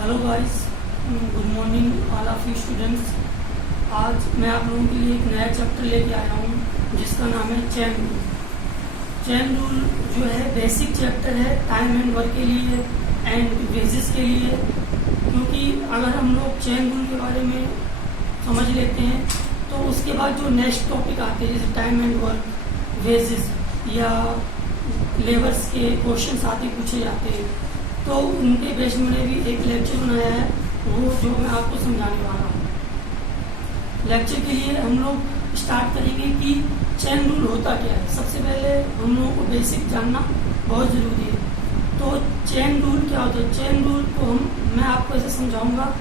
Hello guys, good morning all of you students. आज मैं आप लोगों के लिए एक नया चैप्टर लेके आया हूँ जिसका नाम है चेन रूल। चेन रूल जो है बेसिक चैप्टर है टाइम एंड वर्क के लिए एंड वेजेस के लिए, क्योंकि अगर हम लोग चेन रूल के बारे में समझ लेते हैं तो उसके बाद जो नेक्स्ट टॉपिक आते हैं जैसे टाइम एंड वर्क, वेजेस या लेबर्स के क्वेश्चन आते पूछे जाते हैं, तो उनके बेस में मैंने भी एक लेक्चर बनाया है वो जो मैं आपको समझाने वाला हूँ। लेक्चर के लिए हम लोग स्टार्ट करेंगे कि चेन रूल होता क्या है। सबसे पहले हम लोगों को बेसिक जानना बहुत ज़रूरी है। तो चेन रूल क्या होता है? चेन रूल को मैं आपको ऐसे समझाऊंगा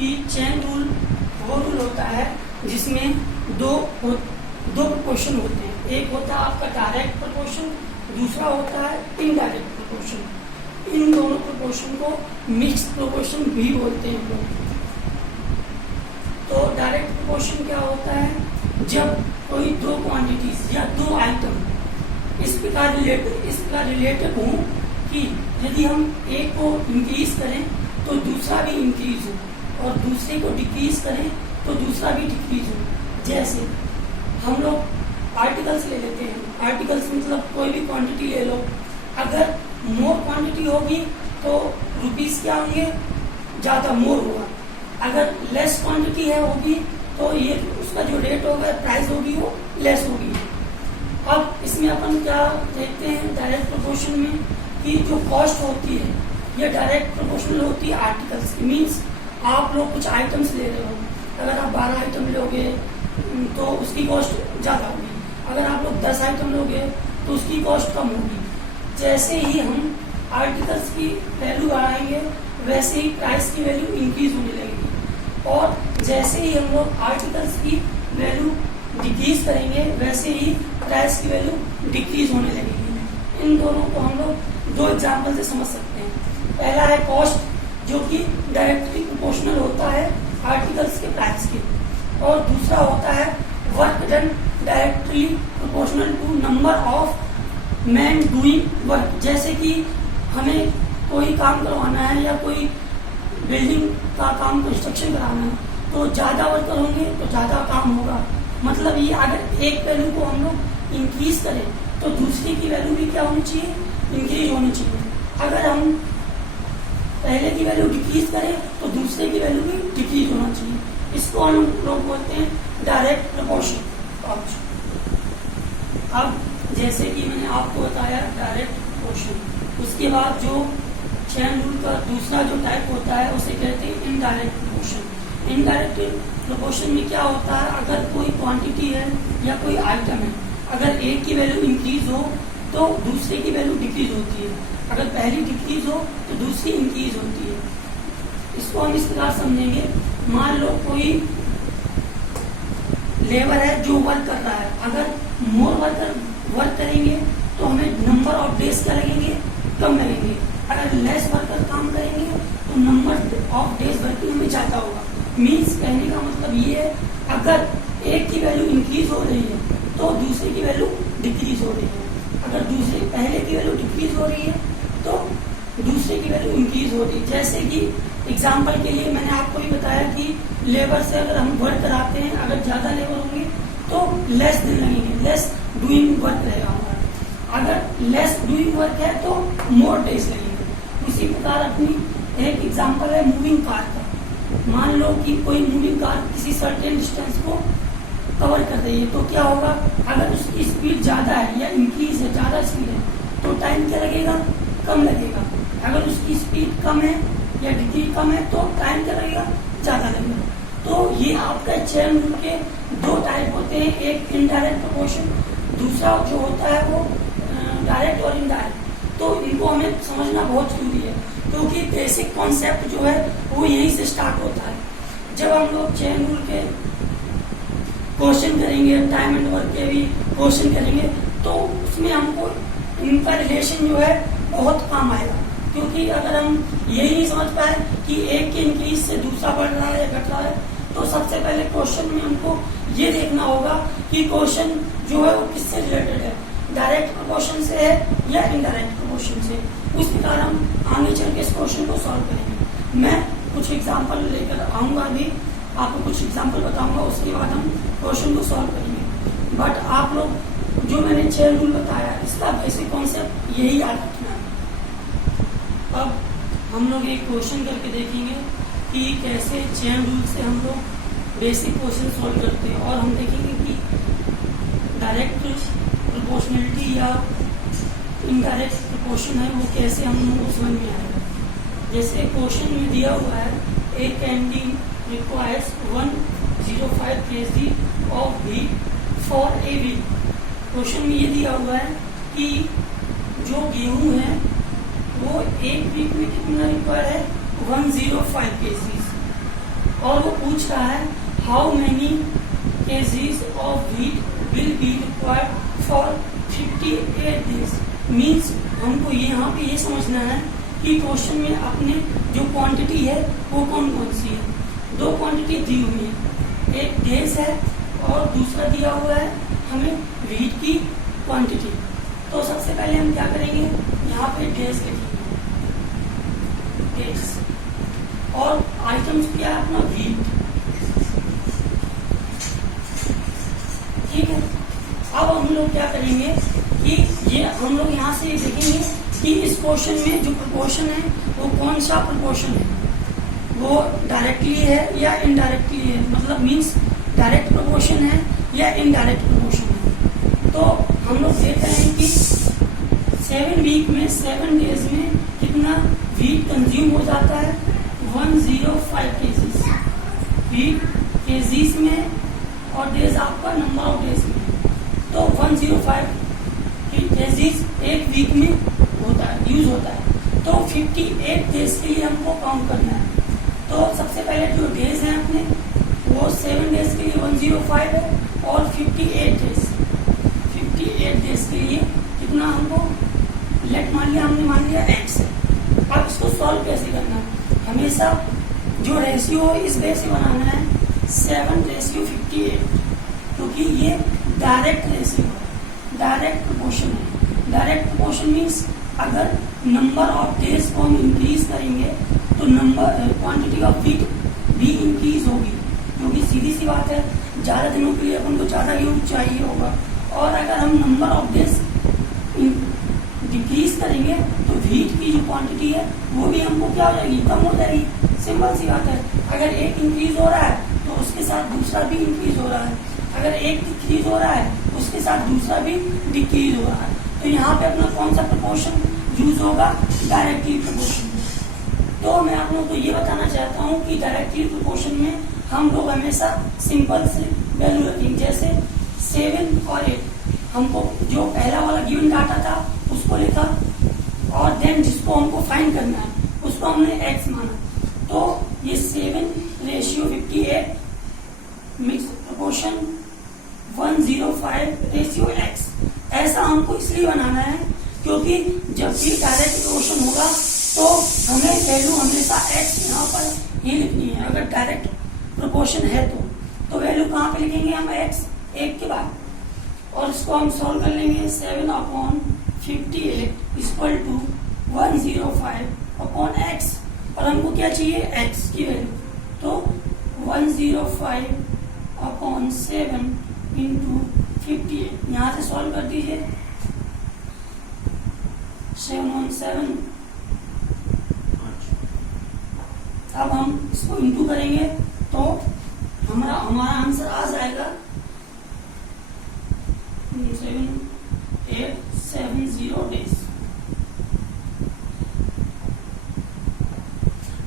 कि चेन रूल वो रूल होता है जिसमें दो प्रोपोर्शन होते हैं। एक होता है आपका डायरेक्ट प्रोपोर्शन, दूसरा होता है इनडायरेक्ट प्रोपोर्शन। इन दोनों प्रोपोर्शन को मिक्स प्रोपोर्शन भी बोलते हैं लोग। तो डायरेक्ट प्रोपोर्शन क्या होता है? जब कोई दो क्वांटिटीज या दो आइटम इस प्रकार रिलेटेड हो कि यदि हम एक को इंक्रीज करें तो दूसरा भी इंक्रीज हो और दूसरे को डिक्रीज करें तो दूसरा भी डिक्रीज हो। जैसे हम लोग आर्टिकल्स ले लेते हैं। आर्टिकल्स मतलब कोई भी क्वांटिटी ले लो। अगर मोर क्वांटिटी होगी तो रुपीस क्या होंगे? ज़्यादा मोर होगा। अगर लेस क्वांटिटी है होगी तो ये उसका जो रेट होगा, प्राइस होगी, वो लेस होगी। अब इसमें अपन क्या देखते हैं डायरेक्ट प्रोपोर्शन में कि जो कॉस्ट होती है ये डायरेक्ट प्रोपोर्शनल होती है आर्टिकल्स की। मीन्स आप लोग कुछ आइटम्स ले रहे हो, अगर आप 12 आइटम लोगे तो उसकी कॉस्ट ज़्यादा होगी। अगर आप लोग 10 आइटम लोगे तो उसकी कॉस्ट कम होगी। जैसे ही हम आर्टिकल्स की वैल्यू बढ़ाएंगे वैसे ही प्राइस की वैल्यू इंक्रीज होने लगेगी, और जैसे ही हम लोग आर्टिकल्स की वैल्यू डिक्रीज करेंगे वैसे ही प्राइस की वैल्यू डिक्रीज होने लगेगी। इन दोनों को हम लोग दो एग्जाम्पल से समझ सकते हैं। पहला है कॉस्ट, जो कि डायरेक्टली प्रोपोर्शनल होता है आर्टिकल्स के प्राइस के, और दूसरा होता है work done, directly proportional to number of man doing work. जैसे कि हमें कोई काम करवाना है या कोई बिल्डिंग का काम, कंस्ट्रक्शन कराना है, तो ज़्यादा वर्कर होंगे तो ज़्यादा काम होगा। मतलब ये अगर एक वैल्यू को हम लोग इंक्रीज करें तो दूसरी की वैल्यू भी क्या होनी चाहिए? इंक्रीज होनी चाहिए। अगर हम पहले की वैल्यू डिक्रीज करें तो दूसरे की वैल्यू भी डिक्रीज होना चाहिए। इसको हम लोग बोलते हैं डायरेक्ट प्रोपोर्शन। अब जैसे कि मैंने आपको बताया डायरेक्ट प्रोपोर्शन, उसके बाद जो चेन रूल का दूसरा जो टाइप होता है उसे कहते हैं इनडायरेक्ट प्रोपोर्शन। इनडायरेक्ट प्रोपोर्शन में क्या होता है? अगर कोई क्वांटिटी है या कोई आइटम है, अगर एक की वैल्यू इंक्रीज हो तो दूसरे की वैल्यू डिक्रीज होती है। अगर पहली डिक्रीज हो तो दूसरी इंक्रीज होती है। इसको हम इस प्रकार समझेंगे। मान लो कोई लेबर है जो वर्क कर रहा है, अगर मोर वर्कर वर्क करेंगे तो हमें नंबर ऑफ डेज क्या लगेंगे? कम लगेंगे। अगर लेस वर्कर काम करेंगे तो नंबर ऑफ डेज वर्किंग में ज़्यादा होगा। मीन्स कहने का मतलब ये है, अगर एक की वैल्यू इंक्रीज हो रही है तो दूसरे की वैल्यू डिक्रीज हो रही है। अगर दूसरे पहले की वैल्यू डिक्रीज हो रही है तो दूसरे की वैल्यू इंक्रीज हो रही है। जैसे कि एग्जाम्पल के लिए मैंने आपको ही बताया कि लेबर से अगर हम वर्क कराते हैं, अगर ज़्यादा लेबर होंगे तो लेस दिन लगेंगे, लेस डूइंग वर्क रहेगा हमारा। अगर लेस डूइंग वर्क है तो मोर डेज लगेंगे। इसी प्रकार अपनी एक एग्जाम्पल है मूविंग कार का। मान लो कि कोई मूविंग कार किसी सर्टेन डिस्टेंस को कवर कर रही है, तो क्या होगा? अगर उसकी स्पीड ज़्यादा है या इंक्रीज है, ज़्यादा स्पीड है, तो टाइम क्या लगेगा? कम लगेगा। अगर उसकी स्पीड कम है या डिग्री कम है तो टाइम क्या लगेगा? ज़्यादा लगेगा। तो ये आपका चेन रूल के दो टाइप होते हैं, एक इनडायरेक्ट प्रोपोर्शन, दूसरा जो होता है वो डायरेक्ट और इनडायरेक्ट। तो इनको हमें समझना बहुत जरूरी है, क्योंकि बेसिक कॉन्सेप्ट जो है वो यहीं से स्टार्ट होता है। जब हम लोग चेन रूल के क्वेश्चन करेंगे, टाइम एंड वर्क के भी क्वेश्चन करेंगे, तो उसमें हमको इनका रिलेशन जो है बहुत काम आएगा। क्योंकि अगर हम यही नहीं समझ पाए कि एक के इंक्रीज से दूसरा बढ़ रहा है या घट रहा है, तो सबसे पहले क्वेश्चन में हमको ये देखना होगा कि क्वेश्चन जो है वो किससे रिलेटेड है, डायरेक्ट प्रोपोर्शन से है या इनडायरेक्ट प्रोपोर्शन से। उस प्रकार हम आगे चल के इस क्वेश्चन को सॉल्व करेंगे। मैं कुछ एग्जाम्पल लेकर आऊँगा अभी, आपको कुछ एग्जाम्पल बताऊँगा, उसके बाद हम क्वेश्चन को सॉल्व करेंगे। बट आप लोग जो मैंने चेन रूल बताया इसका बेसिक कॉन्सेप्ट यही याद रखना है। अब हम लोग एक क्वेश्चन करके देखेंगे कि कैसे चेन रूल से हम लोग बेसिक क्वेश्चन सॉल्व करते हैं, और हम देखेंगे कि डायरेक्ट प्रोपोर्शनलिटी या इनडायरेक्ट प्रोपोर्शन है वो कैसे हम लोगों को समझ में आएगा। जैसे क्वेश्चन में दिया हुआ है a candy requires 105 kg of wheat for a week. Question में ये दिया हुआ है कि जो गेहूं है वो एक वीक में कितना रिक्वायर है, 105 kg, और वो पूछ रहा है how many kgs of wheat will be required for 58 days। Means हमको यहाँ पे ये समझना है कि क्वेश्चन में अपने जो क्वांटिटी है वो कौन कौन सी है। दो क्वांटिटी दी हुई है, एक डेज है और दूसरा दिया हुआ है हमें व्हीट की क्वांटिटी। तो सबसे पहले हम क्या करेंगे, यहाँ पे डेज लिखेंगे, डेज, और आइटम्स क्या है अपना व्हीट। ठीक है, अब हम लोग क्या करेंगे कि ये हम लोग यहाँ से देखेंगे कि इस क्वेश्चन में जो प्रोपोर्शन है वो कौन सा प्रोपोर्शन है, वो डायरेक्टली है या इनडायरेक्टली है, मतलब मीन्स डायरेक्ट प्रोपोर्शन है या इनडायरेक्ट प्रोपोर्शन है। तो हम लोग देख रहे हैं कि 7 वीक में 7 डेज में कितना व्हीट कंज्यूम हो जाता है, 105 kgs व्हीट kgs में, और डेज आपका नंबर ऑफ डेज में। तो 105 kgs एक वीक में होता है, यूज होता है। तो 58 डेज के लिए हमको काउंट करना है। तो सबसे पहले जो डेज हैं अपने वो 7 डेज के लिए 105 है, और 58 डेज के लिए कितना हमको लेट मान लिया, हमने मान लिया x है। अब इसको सॉल्व कैसे करना है, हमेशा जो रेशियो है इस वे से बनाना है 7:58, क्योंकि ये डायरेक्ट रेशियो है, डायरेक्ट प्रोपोर्शन है। डायरेक्ट प्रोपोर्शन मीन्स अगर नंबर ऑफ डेज को हम इंक्रीज करेंगे तो नंबर क्वांटिटी ऑफ व्हीट भी इंक्रीज होगी, क्योंकि सीधी सी बात है ज़्यादा दिनों के लिए अपन को ज़्यादा गेहूँ चाहिए होगा। और अगर हम नंबर ऑफ डेज डिक्रीज करेंगे तो व्हीट की जो क्वांटिटी है वो भी हमको क्या हो जाएगी, कम हो जाएगी। सिंपल सी बात है, अगर एक इंक्रीज हो रहा है तो उसके साथ दूसरा भी इंक्रीज हो रहा है, अगर एक डिक्रीज हो रहा है उसके साथ दूसरा भी डिक्रीज हो रहा है। तो यहाँ पे अपना कौन सा प्रोपोर्शन यूज होगा, डायरेक्टली प्रोपोर्शन। तो मैं आप लोगों को ये बताना चाहता हूँ कि डायरेक्टली प्रोपोर्शन में हम लोग हमेशा सिंपल से वैल्यू रखेंगे, जैसे 7 और 8। हमको जो पहला वाला गिवन डाटा था उसको लिखा, और देन जिसको हमको फाइंड करना है उसको हमने x माना। तो ये 7:58 मिक्स प्रोपोर्शन 105:x। ऐसा हमको इसलिए बनाना है क्योंकि जब भी डायरेक्ट प्रोपोर्शन होगा तो हमें वैल्यू हमेशा x यहाँ पर ही लिखनी है। अगर डायरेक्ट प्रोपोर्शन है तो वैल्यू कहाँ पे लिखेंगे हम, x 1 के बाद, और इसको हम सॉल्व कर लेंगे 7/58 इक्वल टू 105/x, और हमको क्या चाहिए, x की वैल्यू। तो 105/7 इंटू 58, यहाँ से सॉल्व कर दीजिए, 717। अब हम इसको इंटू करेंगे तो हमारा आंसर आ जाएगा 7870 डेज।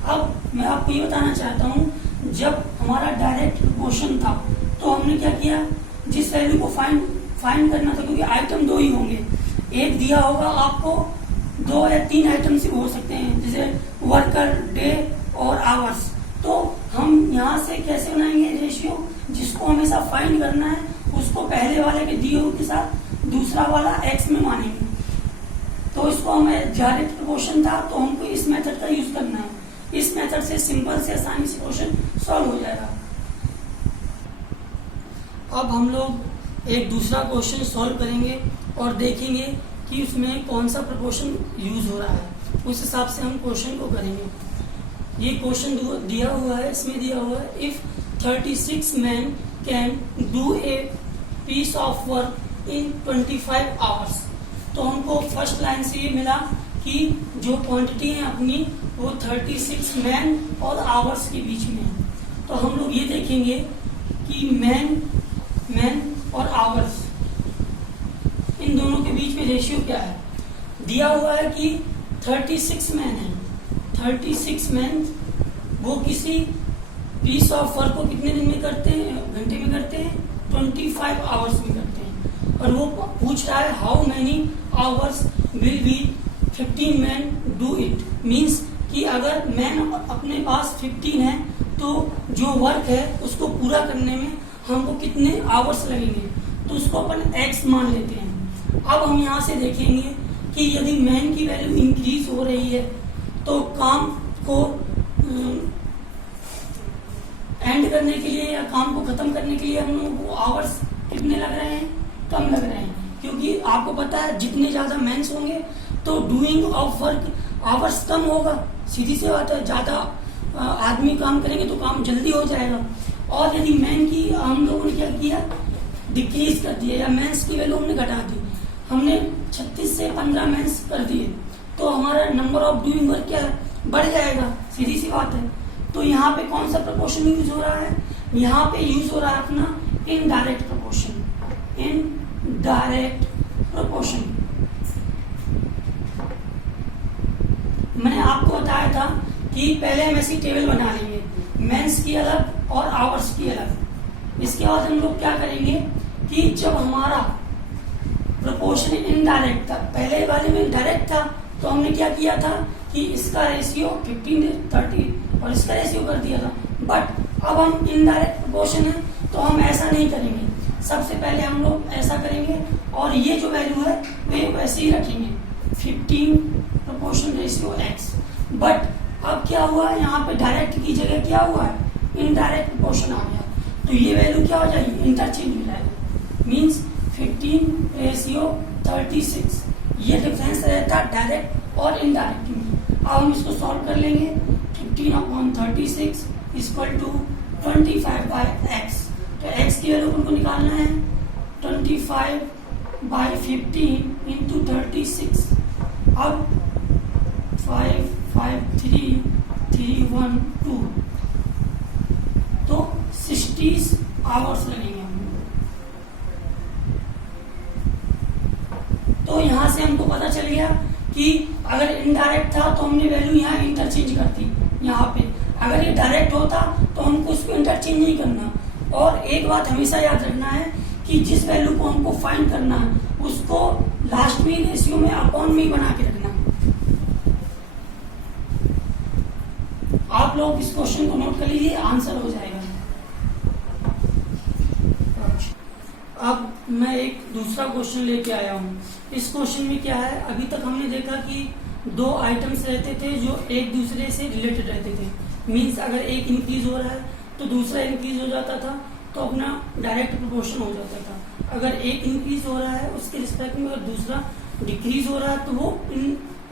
अब मैं आपको ये बताना चाहता हूँ, जब हमारा डायरेक्ट प्रोपोर्शन था तो हमने क्या किया, जिस वैल्यू को फाइंड करना था, क्योंकि आइटम 2 ही होंगे, एक दिया होगा आपको, 2 या 3 आइटम से हो सकते हैं, जैसे वर्कर, डे और आवर्स। तो हम यहाँ से कैसे बनाएंगे रेशियो, जिसको हमेशा फाइंड करना है उसको पहले वाले के दिए के साथ दूसरा वाला x में मानेंगे। तो इसको हमें डायरेक्ट प्रोपोर्शन था तो हमको इस मेथड का यूज करना है। इस मेथड से सिंपल से आसानी से क्वेश्चन सॉल्व हो जाएगा। अब हम लोग एक दूसरा क्वेश्चन सॉल्व करेंगे और देखेंगे कि उसमें कौन सा प्रोपोर्शन यूज हो रहा है, उस हिसाब से हम क्वेश्चन को करेंगे। ये क्वेश्चन दिया हुआ है, इसमें दिया हुआ है if 36 man can do a piece of work in 25 hours. तो हमको फर्स्ट लाइन से ये मिला कि जो क्वांटिटी है अपनी वो 36 मैन और आवर्स के बीच में है। तो हम लोग ये देखेंगे कि मैन और आवर्स इन दोनों के बीच में रेशियो क्या है। दिया हुआ है कि 36 मैन है, 36 मैन वो किसी पीस ऑफ वर्क को कितने दिन में करते हैं, घंटे में करते हैं, 25 आवर्स में करते हैं। और वो पूछ रहा है how many hours will be 15 man do it. Means कि अगर मैन अपने पास 15 है तो जो वर्क है उसको पूरा करने में हमको कितने आवर्स लगेंगे, तो उसको अपन x मान लेते हैं। अब हम यहाँ से देखेंगे कि यदि मैन की वैल्यू इंक्रीज हो रही है तो काम को एंड करने के लिए या काम को खत्म करने के लिए हम लोगों को आवर्स कितने लग रहे हैं, कम लग रहे हैं। क्योंकि आपको पता है जितने ज्यादा मेंस होंगे तो डूइंग ऑफ वर्क आवर्स कम होगा, सीधी सी बात है। ज्यादा आदमी काम करेंगे तो काम जल्दी हो जाएगा। और यदि मैन की हम लोगों ने क्या किया, डिक्रीज कर दिया या मेंस की वैल्यू हमने घटा दी, हमने 36 से 15 मेंस कर दिए तो हमारा नंबर ऑफ डूइंग वर्क क्या है, बढ़ जाएगा, सीधी सी बात है। तो यहाँ पे कौन सा प्रपोर्शन यूज हो रहा है, यहाँ पे यूज हो रहा है अपना इनडायरेक्ट प्रपोर्शन, इनडायरेक्ट प्रपोर्शन। मैंने आपको बताया था कि पहले हम ऐसी टेबल बना लेंगे, मेंस की अलग और आवर्स की अलग। इसके बाद हम लोग क्या करेंगे कि जब हमारा प्रपोर्शन इनडायरेक्ट था, पहले वाले में डायरेक्ट था, तो हमने क्या किया था कि इसका रेशियो 15:30 और इसका रेशियो कर दिया था। बट अब हम इनडायरेक्ट प्रपोर्शन है तो हम ऐसा नहीं करेंगे। सबसे पहले हम लोग ऐसा करेंगे और ये जो वैल्यू है वे वैसे ही रखेंगे, 15 प्रपोर्शन रेशियो x। बट अब क्या हुआ, यहाँ पे डायरेक्ट की जगह क्या हुआ है, इनडायरेक्ट प्रपोर्शन आ गया। तो ये वैल्यू क्या हो जाएगी, इंटरचेंज हो जाएगी। मीन्स 15:36 ये डिफरेंस रहता है डायरेक्ट और इनडायरेक्ट में। अब हम इसको सॉल्व कर लेंगे। 15/36 इक्वल टू 25/x। तो x की वैल्यू उनको निकालना है 25/15 इंटू 36। अब 553,312 तो 60 आवर्स लगेंगे। तो यहां से हमको पता चल गया कि अगर इनडायरेक्ट था तो हमने वैल्यू यहाँ इंटरचेंज कर दी यहाँ पे, अगर ये डायरेक्ट होता तो हमको उसको इंटरचेंज नहीं करना। और एक बात हमेशा याद रखना है कि जिस वैल्यू को हमको फाइंड करना है उसको लास्ट में रेशियो में अपॉन में बना के रखना। आप लोग इस क्वेश्चन को नोट कर लीजिए, आंसर हो जाएगा। अब मैं एक दूसरा क्वेश्चन लेके आया हूँ। इस क्वेश्चन में क्या है, अभी तक हमने देखा कि दो आइटम्स रहते थे जो एक दूसरे से रिलेटेड रहते थे। मीन्स अगर एक इंक्रीज हो रहा है तो दूसरा इंक्रीज हो जाता था, तो अपना डायरेक्ट प्रोपोर्शन हो जाता था। अगर एक इंक्रीज हो रहा है उसके रिस्पेक्ट में अगर दूसरा डिक्रीज हो रहा है तो वो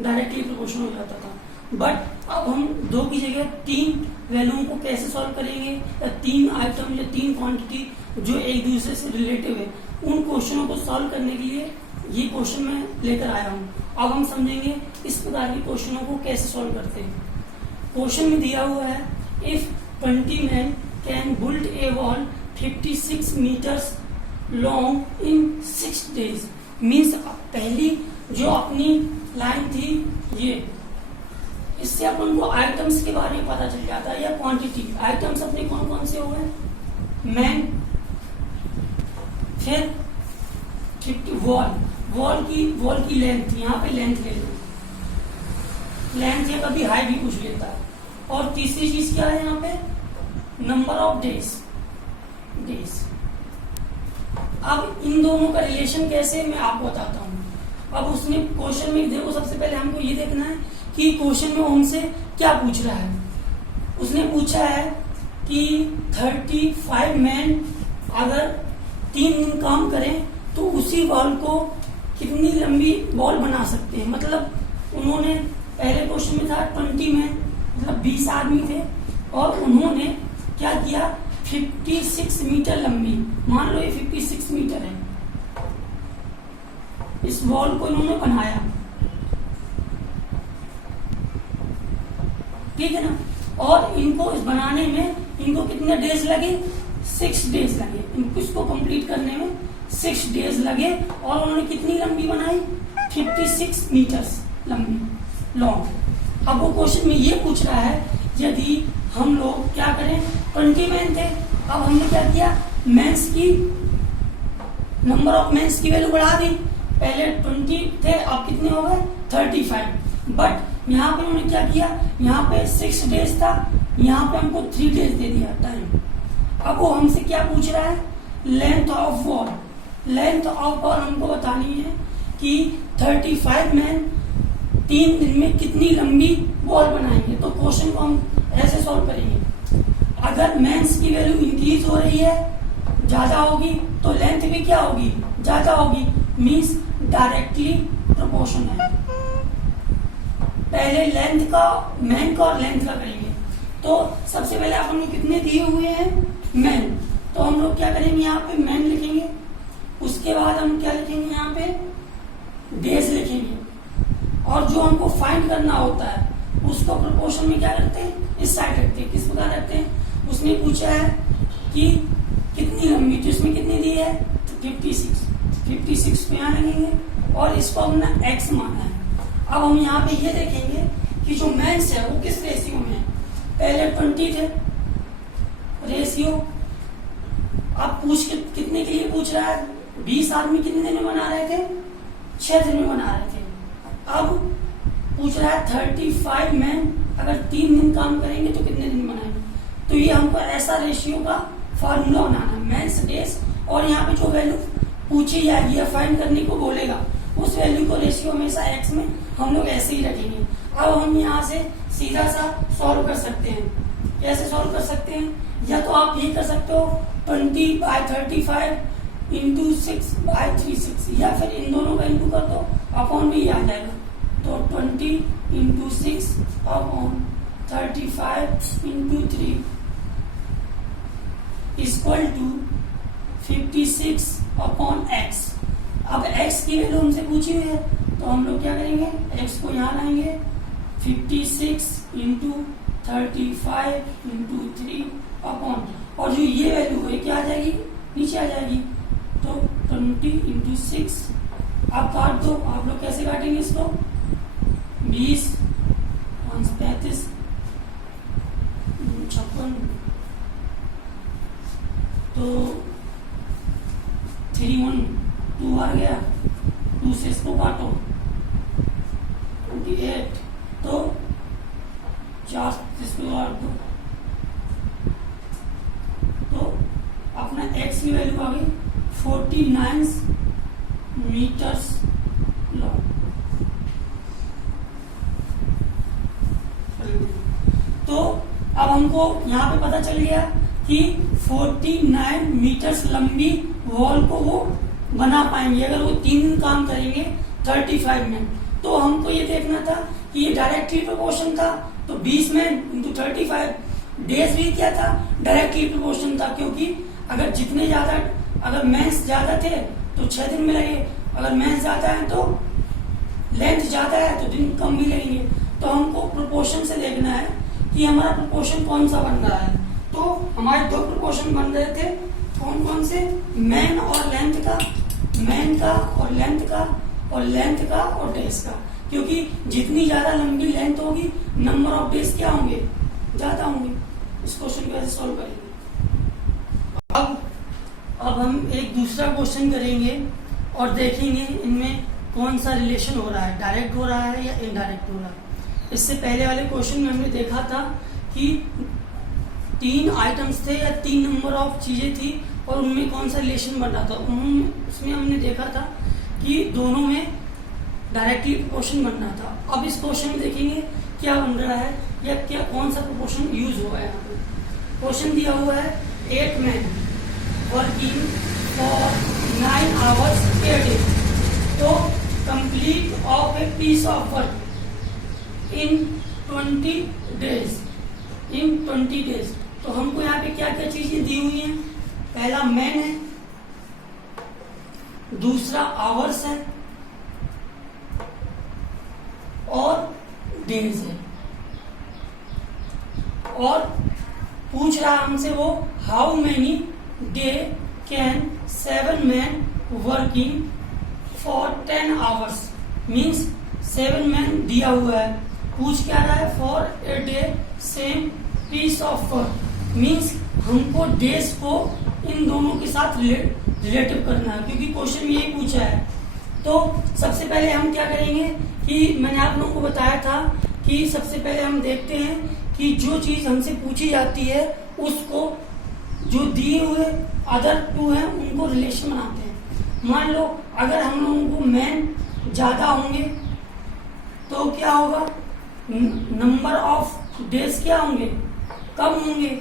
डायरेक्टली प्रोपोर्शन हो जाता था। बट अब हम दो की जगह तीन वैल्यूओं को कैसे सॉल्व करेंगे, या तीन आइटम या तीन क्वांटिटी जो एक दूसरे से रिलेटिव है, उन क्वेश्चनों को सॉल्व करने के लिए ये क्वेश्चन मैं लेकर आया हूँ। अब हम समझेंगे इस प्रकार के क्वेश्चनों को कैसे सॉल्व करते हैं। क्वेश्चन में दिया हुआ है if 20 men can build a wall 56 meters long in 6 days। Means पहली जो अपनी लाइन थी ये, इससे अपन को आइटम्स के बारे में पता चल जाता है या क्वांटिटी। आइटम्स अपने कौन कौन से हो गए, मैन, फिर 50 वॉल की लेंथ, यहाँ पे लेंथ ले लो, लेंथ या कभी हाइट भी पूछ लेता है। और तीसरी चीज क्या है यहाँ पे, नंबर ऑफ डेज। अब इन दोनों का रिलेशन कैसे मैं आपको बताता हूँ। अब उसने क्वेश्चन में देखो, सबसे पहले हमको ये देखना है कि क्वेश्चन में हमसे क्या पूछ रहा है। उसने पूछा है कि 35 मैन अगर 3 दिन काम करें तो उसी बॉल को कितनी लंबी बॉल बना सकते हैं। मतलब उन्होंने पहले क्वेश्चन में था 20 मैन मतलब 20 आदमी थे और उन्होंने क्या किया, 56 मीटर लंबी, मान लो ये 56 मीटर है, इस वॉल को इन्होंने बनाया, ठीक है ना। और इनको इस बनाने में इनको कितने डेज लगे, 6 डेज लगे, इनको इसको कंप्लीट करने में 6 डेज लगे। और उन्होंने कितनी लंबी बनाई, 56 मीटर्स लंबी, लॉन्ग। अब वो क्वेश्चन में ये पूछ रहा है, यदि हम लोग क्या करें, 20 मैन थे, अब हमने क्या किया, मेंस की नंबर ऑफ मेंस की वैल्यू बढ़ा दी, पहले 20 थे, अब कितने हो गए, 35। बट यहाँ पे उन्होंने क्या किया, यहाँ पे 6 डेज था, यहाँ पे हमको 3 डेज दे दिया टाइम। अब वो हमसे क्या पूछ रहा है, length of wall. Length of wall हमको बतानी है कि 35 मैन 3 दिन में कितनी लंबी वॉल बनाएंगे। तो क्वेश्चन को हम ऐसे सॉल्व करेंगे, अगर मेंस की वैल्यू इंक्रीज हो रही है, ज्यादा होगी, तो लेंथ भी क्या होगी, ज्यादा होगी, मींस डायरेक्टली प्रोपोर्शनल है। पहले लेंथ का, मैन का और लेंथ का करेंगे। तो सबसे पहले आप हम लोग कितने दिए हुए हैं, मैन, तो हम लोग क्या करेंगे, यहाँ पे मैन लिखेंगे, उसके बाद हम क्या लिखेंगे, यहाँ पे डेज लिखेंगे, और जो हमको फाइंड करना होता है उसको प्रोपोर्शन में क्या करते हैं, इस साइड रखते हैं। किस प्रकार रखते हैं, उसने पूछा है कि कितनी लंबी, तो इसमें कितनी दी है, 56 पे यहाँ लगेंगे और इसको हमने x माना है। अब हम यहाँ पे ये देखेंगे कि जो मेंस है वो किस रेशियो में है, पहले 20 थे रेशियो, अब पूछ के कितने के लिए पूछ रहा है, 20 आदमी कितने दिन में बना रहे थे, 6 दिन में बना रहे थे। अब पूछ रहा है 35 मैन अगर 3 दिन काम करेंगे तो कितने दिन बनाएंगे। तो ये हमको ऐसा रेशियो का फॉर्मूला बनाना है, मेंस डेज, और यहाँ पे जो वैल्यू पूछी जाएगी या फाइंड करने को बोलेगा उस वैल्यू को रेशियो हमेशा x में हम लोग ऐसे ही रखेंगे। अब हम यहाँ से सीधा सा सॉल्व कर सकते हैं। कैसे सॉल्व कर सकते हैं, या तो आप ये कर सकते हो 20/35 इंटू 6/36, या फिर इन दोनों का इंटू कर दो, अपॉन में ये आ जाएगा। तो 20 into 6 upon 35 into 3 equal to 56 upon x। अब x की वैल्यू हमसे पूछी हुई है, तो हम लोग क्या करेंगे, x को यहाँ लाएंगे, 56 इंटू 35 इंटू 3 अपॉन, और जो ये वैल्यू है क्या आ जाएगी, नीचे आ जाएगी, तो 20 इंटू 6। अब काट दो, आप लोग कैसे काटेंगे इसको, 20 5 35 56, तो 3 1 2 आ गया, 2 से इसको काटो 28, तो 4 से इसको काट दो, तो अपना x की वैल्यू आ गई 49 मीटर्स लॉन्ग। तो अब हमको यहाँ पे पता चल गया कि 49 मीटर्स लंबी वॉल को वो बना पाएंगे अगर वो 3 दिन काम करेंगे 35 में। तो हमको ये देखना था कि ये डायरेक्टली प्रोपोर्शन था, तो 20 में इंटू 35 डेज भी क्या था, डायरेक्टली प्रोपोर्शन था, क्योंकि अगर जितने ज्यादा, अगर मेंस ज्यादा थे तो 6 दिन में लगे, अगर मेंस ज्यादा है तो लेंथ ज्यादा है तो दिन कम भी लगेंगे। तो हमको प्रोपोर्शन से देखना है कि हमारा प्रोपोर्शन कौन सा बन रहा है। तो हमारे 2 प्रोपोर्शन बन रहे थे, कौन कौन से, मैन और लेंथ का, मैन का और लेंथ का, और लेंथ का और डेज का, क्योंकि जितनी ज्यादा लंबी लेंथ होगी नंबर ऑफ डेज क्या होंगे, ज्यादा होंगे। इस क्वेश्चन को ऐसे सॉल्व करेंगे। अब हम एक दूसरा क्वेश्चन करेंगे और देखेंगे इनमें कौन सा रिलेशन हो रहा है, डायरेक्ट हो रहा है या इनडायरेक्ट हो रहा है। इससे पहले वाले क्वेश्चन में हमने देखा था कि 3 आइटम्स थे या 3 नंबर ऑफ चीजें थी और उनमें कौन सा रिलेशन बन रहा था। उसमें हमने देखा था कि दोनों में डायरेक्टली प्रोपोर्शन बन रहा था। अब इस क्वेश्चन में देखेंगे क्या बन रहा है या क्या कौन सा प्रोपोर्शन यूज हुआ है। यहाँ पे क्वेश्चन दिया हुआ है 8 men working for 9 hours a day, तो complete of a piece of work in 20 days, in 20 days। तो हमको यहाँ पे क्या क्या चीजें दी हुई हैं? पहला मैन है, दूसरा आवर्स है और डेज है। और पूछ रहा हमसे वो how many day can 7 man working for 10 hours, means 7 man दिया हुआ है। पूछ क्या रहा है? For a day same piece of work, means हमको डेज को इन दोनों के साथ रिलेटिव करना है, क्योंकि क्वेश्चन में यही पूछा है। तो सबसे पहले हम क्या करेंगे कि मैंने आप लोगों को बताया था कि सबसे पहले हम देखते हैं कि जो चीज हमसे पूछी जाती है उसको जो दिए हुए अदर टू हैं उनको रिलेशन बनाते हैं। मान लो अगर हम लोगों को मैन ज्यादा होंगे तो क्या होगा? नंबर ऑफ डेज क्या होंगे? कम होंगे,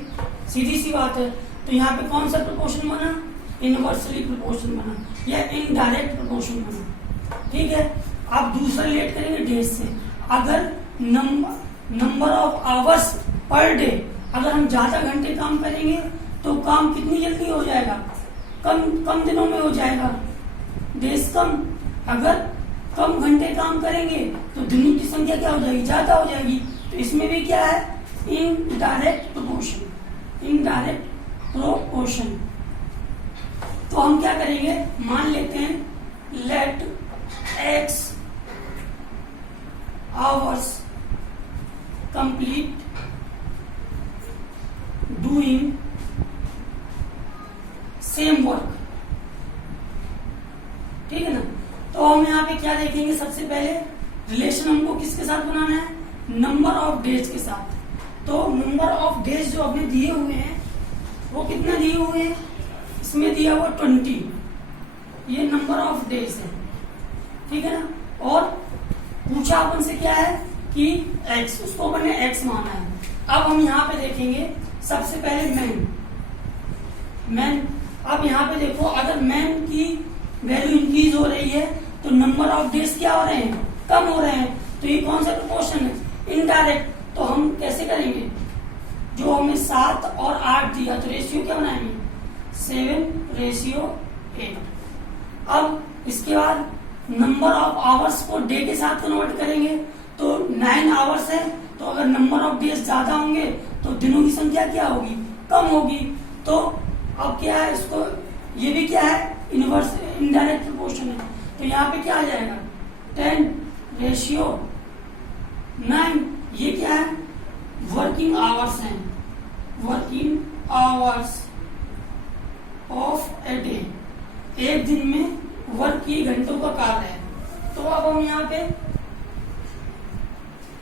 सीधी सी बात है। तो यहाँ पे कौन सा प्रोपोर्शन बना? इनवर्सली प्रोपोर्शन बना या इनडायरेक्ट प्रोपोर्शन बना। ठीक है, आप दूसरा रिलेट करेंगे डेज से। अगर number of hours per day, अगर हम ज्यादा घंटे काम करेंगे तो काम कितनी जल्दी हो जाएगा? कम दिनों में हो जाएगा, डेज कम। अगर कम घंटे काम करेंगे तो दिनों की संख्या क्या हो जाएगी? ज्यादा हो जाएगी। तो इसमें भी क्या है? Indirect proportion, indirect proportion. तो हम क्या करेंगे? मान लेते हैं let x hours complete doing same work. ठीक है ना? तो हम यहाँ पे क्या देखेंगे? सबसे पहले रिलेशन हमको किसके साथ बनाना है? नंबर ऑफ डेज के साथ। तो नंबर ऑफ डेज जो हमने दिए हुए हैं वो कितने दिए हुए हैं? इसमें दिया हुआ 20, ये नंबर ऑफ डेज है। ठीक है ना? और पूछा अपन से क्या है कि x, उसको अपन ने x माना है। अब हम यहाँ पे देखेंगे सबसे पहले मैन। अब यहाँ पे देखो, अगर मैन की वैल्यू इंक्रीज हो रही है तो नंबर ऑफ डेज क्या हो रहे हैं? कम हो रहे हैं। तो ये कौन सा प्रोपोर्शन है? इनडायरेक्ट। तो हम कैसे करेंगे? जो हमें 7 और 8 दिया तो रेशियो क्या बनाएंगे? 7:8। अब इसके बाद नंबर ऑफ आवर्स को डे के साथ कन्वर्ट करेंगे तो 9 आवर्स है। तो अगर नंबर ऑफ डेज ज्यादा होंगे तो दिनों की संख्या क्या होगी? कम होगी। तो अब क्या है? इसको ये भी क्या है? इनवर्स इनडायरेक्ट प्रोपोर्शन है। तो यहाँ पे क्या आ जाएगा? 10:9। ये क्या है? वर्किंग आवर्स हैं, working hours of a day, एक दिन में वर्क की घंटों का कार्य है। तो अब हम यहाँ पे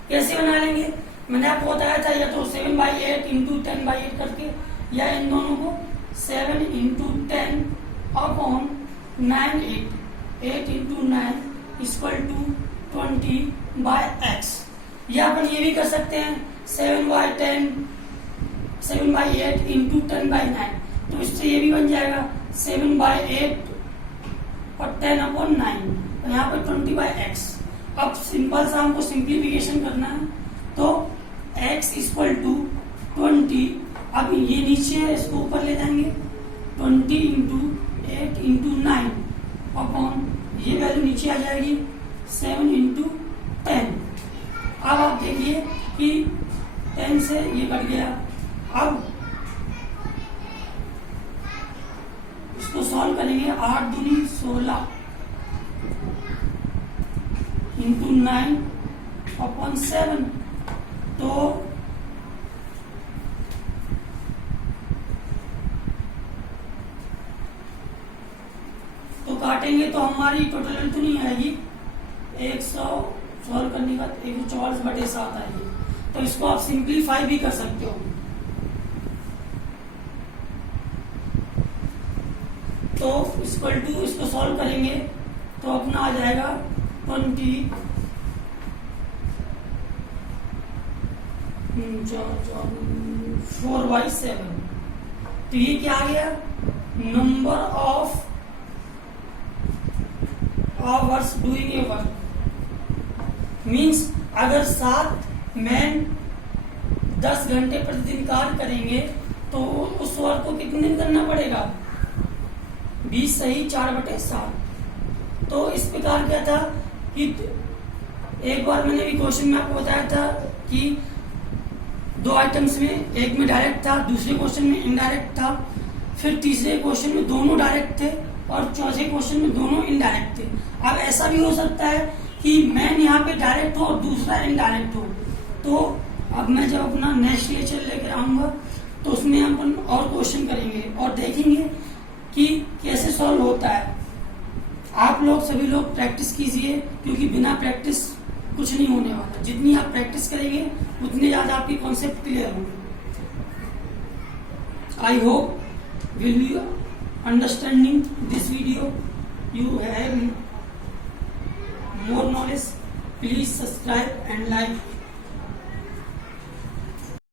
कैसे बना लेंगे? मैंने आपको बताया था या तो 7/8 इंटू 10/8 करके, या इन दोनों को 7 into 10 upon 8 into 9 equal to 20/x। या अपन ये भी कर सकते हैं 7/8 इंटू 10/9। तो इससे ये भी बन जाएगा 7/8 और 10/9। तो यहाँ पे 20/x। अब सिंपल सा हमको सिंप्लीफिकेशन करना है तो x इक्वल टू 20। अब ये नीचे है, इसको ऊपर ले जाएंगे 20 इंटू 8 इंटू 9 अपॉन ये वैल्यू नीचे आ जाएगी 7 इंटू 10। अब आप देखिए कि 10 से ये कट गया। अब इसको सॉल्व करेंगे 8 दूनी 16 इंटू 9 अपॉन 7। तो काटेंगे तो हमारी टोटल तो नहीं आएगी 100 सॉल्व करने का 144/7 आएगी। तो इसको आप सिंप्लीफाई भी कर सकते हो। तो इक्वल टू इसको सॉल्व करेंगे तो अपना आ जाएगा 4/7। तो ये क्या आ गया? Number of hours doing a work. Means अगर 7 मैन 10 घंटे प्रतिदिन कार्य करेंगे तो उस वर्क को कितने दिन करना पड़ेगा? 20 सही 4/7। तो इस प्रकार क्या था कि एक बार मैंने भी क्वेश्चन में आपको बताया था कि 2 आइटम्स में, एक में डायरेक्ट था, दूसरे क्वेश्चन में इनडायरेक्ट था, फिर तीसरे क्वेश्चन में दोनों डायरेक्ट थे और चौथे क्वेश्चन में दोनों इनडायरेक्ट थे। अब ऐसा भी हो सकता है कि मैन यहाँ पे डायरेक्ट हो और दूसरा इनडायरेक्ट हो। तो अब मैं जब अपना नेक्स्ट लेक्चर लेकर आऊंगा तो उसमें हम अपन और क्वेश्चन करेंगे और देखेंगे कि कैसे सॉल्व होता है। आप लोग सभी लोग प्रैक्टिस कीजिए, क्योंकि बिना प्रैक्टिस कुछ नहीं होने वाला। जितनी आप प्रैक्टिस करेंगे उतने ज्यादा आपके कॉन्सेप्ट क्लियर होंगे। I hope will you understanding this video, you have more knowledge. Please subscribe and like.